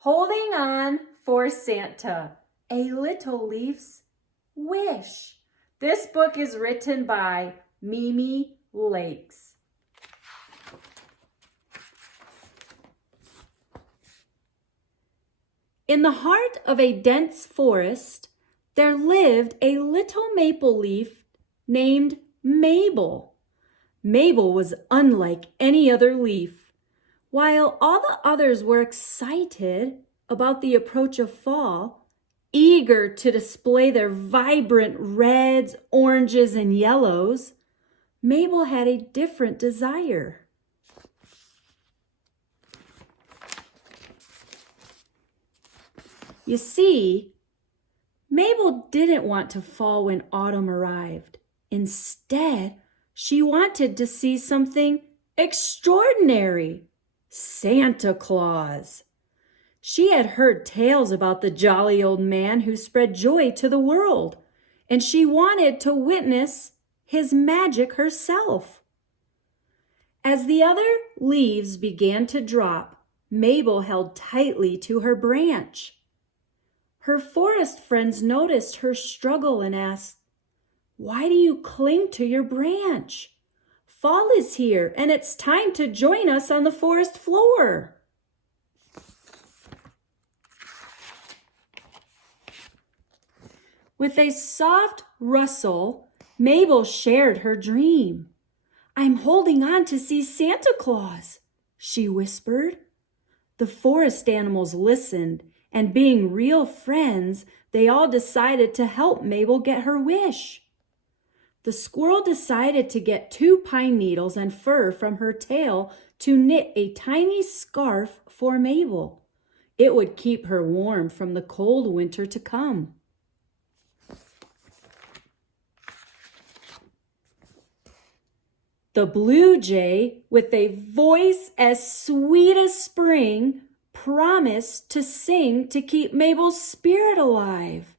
Holding on for Santa, a little leaf's wish. This book is written by Mimi Lakes. In the heart of a dense forest, there lived a little maple leaf named Mabel. Mabel was unlike any other leaf. While all the others were excited about the approach of fall, eager to display their vibrant reds, oranges, and yellows, Mabel had a different desire. You see, Mabel didn't want to fall when autumn arrived. Instead, she wanted to see something extraordinary: Santa Claus. She had heard tales about the jolly old man who spread joy to the world, and she wanted to witness his magic herself. As the other leaves began to drop, Mabel held tightly to her branch. Her forest friends noticed her struggle and asked, "Why do you cling to your branch? Fall is here, and it's time to join us on the forest floor." With a soft rustle, Mabel shared her dream. "I'm holding on to see Santa Claus," she whispered. The forest animals listened, and being real friends, they all decided to help Mabel get her wish. The squirrel decided to get 2 pine needles and fur from her tail to knit a tiny scarf for Mabel. It would keep her warm from the cold winter to come. The blue jay, with a voice as sweet as spring, promised to sing to keep Mabel's spirit alive.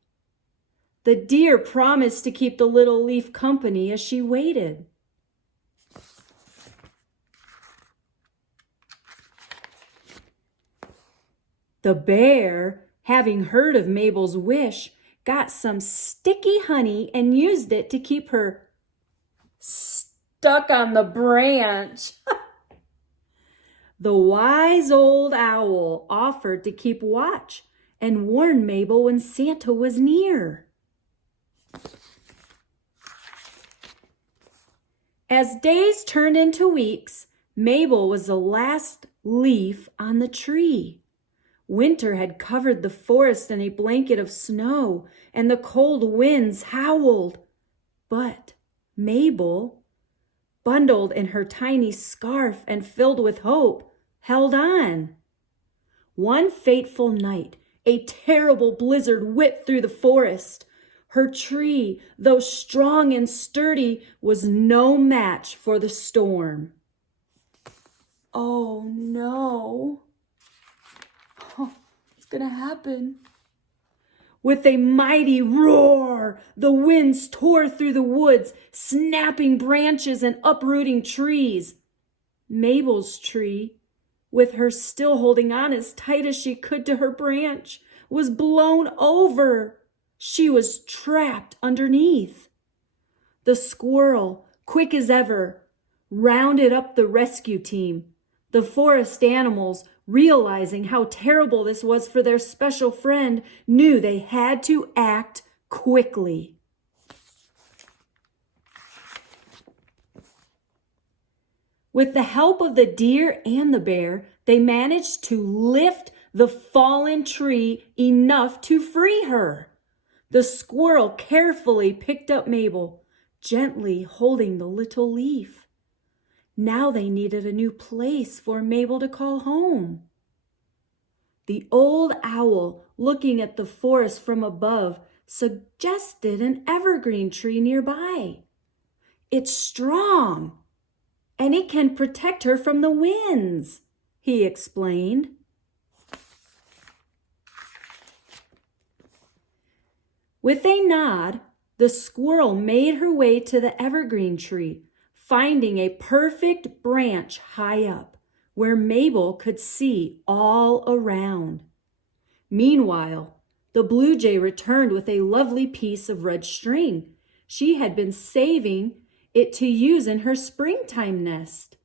The deer promised to keep the little leaf company as she waited. The bear, having heard of Mabel's wish, got some sticky honey and used it to keep her stuck on the branch. The wise old owl offered to keep watch and warn Mabel when Santa was near. As days turned into weeks, Mabel was the last leaf on the tree. Winter had covered the forest in a blanket of snow, and the cold winds howled. But Mabel, bundled in her tiny scarf and filled with hope, held on. One fateful night, a terrible blizzard whipped through the forest. Her tree, though strong and sturdy, was no match for the storm. Oh no. What's gonna happen? With a mighty roar, the winds tore through the woods, snapping branches and uprooting trees. Mabel's tree, with her still holding on as tight as she could to her branch, was blown over. She was trapped underneath. The squirrel, quick as ever, rounded up the rescue team. The forest animals, realizing how terrible this was for their special friend, knew they had to act quickly. With the help of the deer and the bear, they managed to lift the fallen tree enough to free her. The squirrel carefully picked up Mabel, gently holding the little leaf. Now they needed a new place for Mabel to call home. The old owl, looking at the forest from above, suggested an evergreen tree nearby. "It's strong, and it can protect her from the winds," he explained. With a nod, the squirrel made her way to the evergreen tree, finding a perfect branch high up, where Mabel could see all around. Meanwhile, the blue jay returned with a lovely piece of red string. She had been saving it to use in her springtime nest.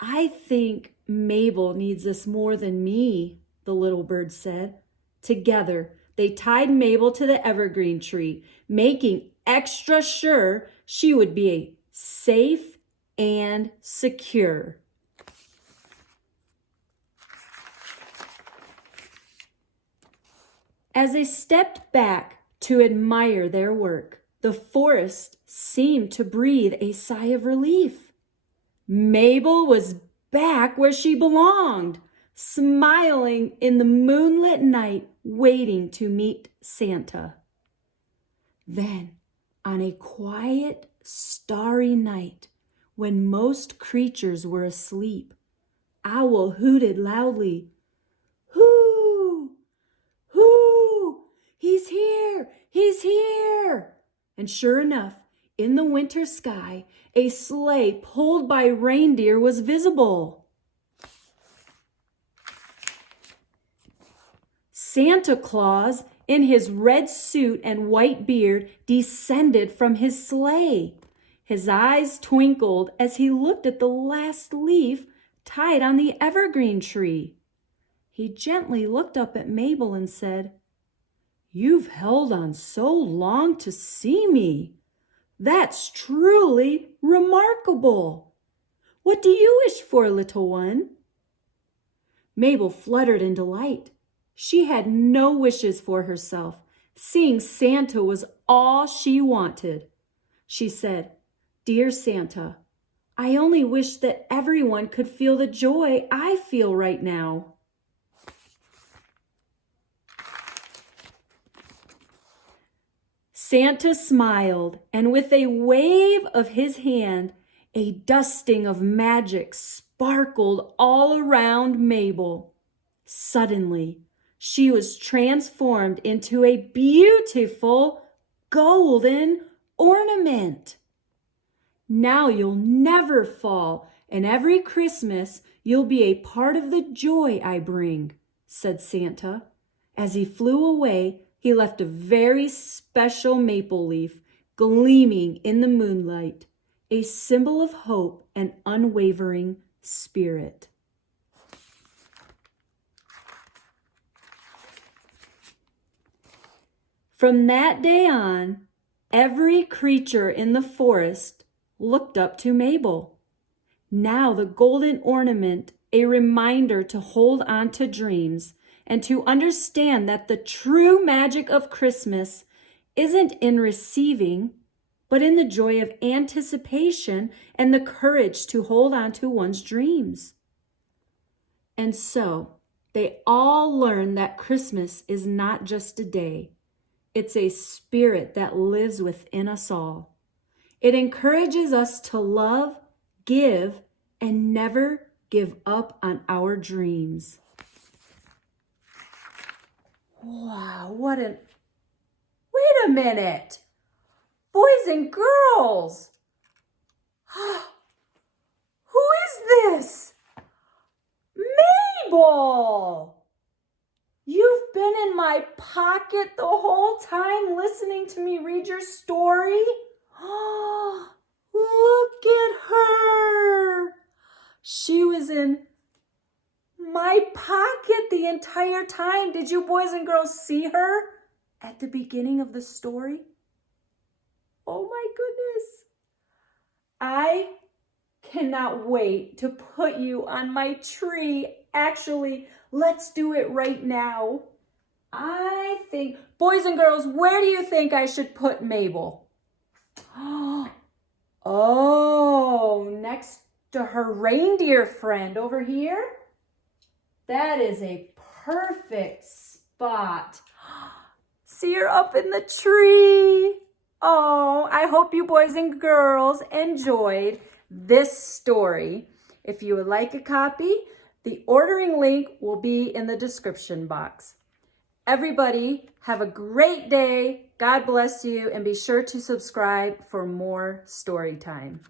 "I think Mabel needs this more than me," the little bird said. Together, they tied Mabel to the evergreen tree, making extra sure she would be safe and secure. As they stepped back to admire their work, the forest seemed to breathe a sigh of relief. Mabel was back where she belonged, smiling in the moonlit night, waiting to meet Santa. Then, on a quiet, starry night, when most creatures were asleep, Owl hooted loudly, "Hoo! Hoo! He's here! He's here!" And sure enough, in the winter sky, a sleigh pulled by reindeer was visible. Santa Claus, in his red suit and white beard, descended from his sleigh. His eyes twinkled as he looked at the last leaf tied on the evergreen tree. He gently looked up at Mabel and said, "You've held on so long to see me. That's truly remarkable. What do you wish for, little one?" Mabel fluttered in delight. She had no wishes for herself. Seeing Santa was all she wanted. She said, "Dear Santa, I only wish that everyone could feel the joy I feel right now." Santa smiled, and with a wave of his hand, a dusting of magic sparkled all around Mabel. Suddenly, she was transformed into a beautiful golden ornament. "Now you'll never fall, and every Christmas you'll be a part of the joy I bring," said Santa. As he flew away, he left a very special maple leaf gleaming in the moonlight, a symbol of hope and unwavering spirit. From that day on, every creature in the forest looked up to Mabel. Now the golden ornament, a reminder to hold on to dreams and to understand that the true magic of Christmas isn't in receiving, but in the joy of anticipation and the courage to hold on to one's dreams. And so they all learned that Christmas is not just a day. It's a spirit that lives within us all. It encourages us to love, give, and never give up on our dreams. Wow, wait a minute. Boys and girls. Who is this? Mabel! You've been in my pocket the whole time listening to me read your story? Look at her. She was in my pocket the entire time. Did you boys and girls see her at the beginning of the story? Oh my goodness. I cannot wait to put you on my tree. Actually, let's do it right now. I think, boys and girls, where do you think I should put Mabel? Oh, next to her reindeer friend over here. That is a perfect spot. See her up in the tree. Oh, I hope you boys and girls enjoyed this story. If you would like a copy, the ordering link will be in the description box. Everybody, have a great day. God bless you, and be sure to subscribe for more story time.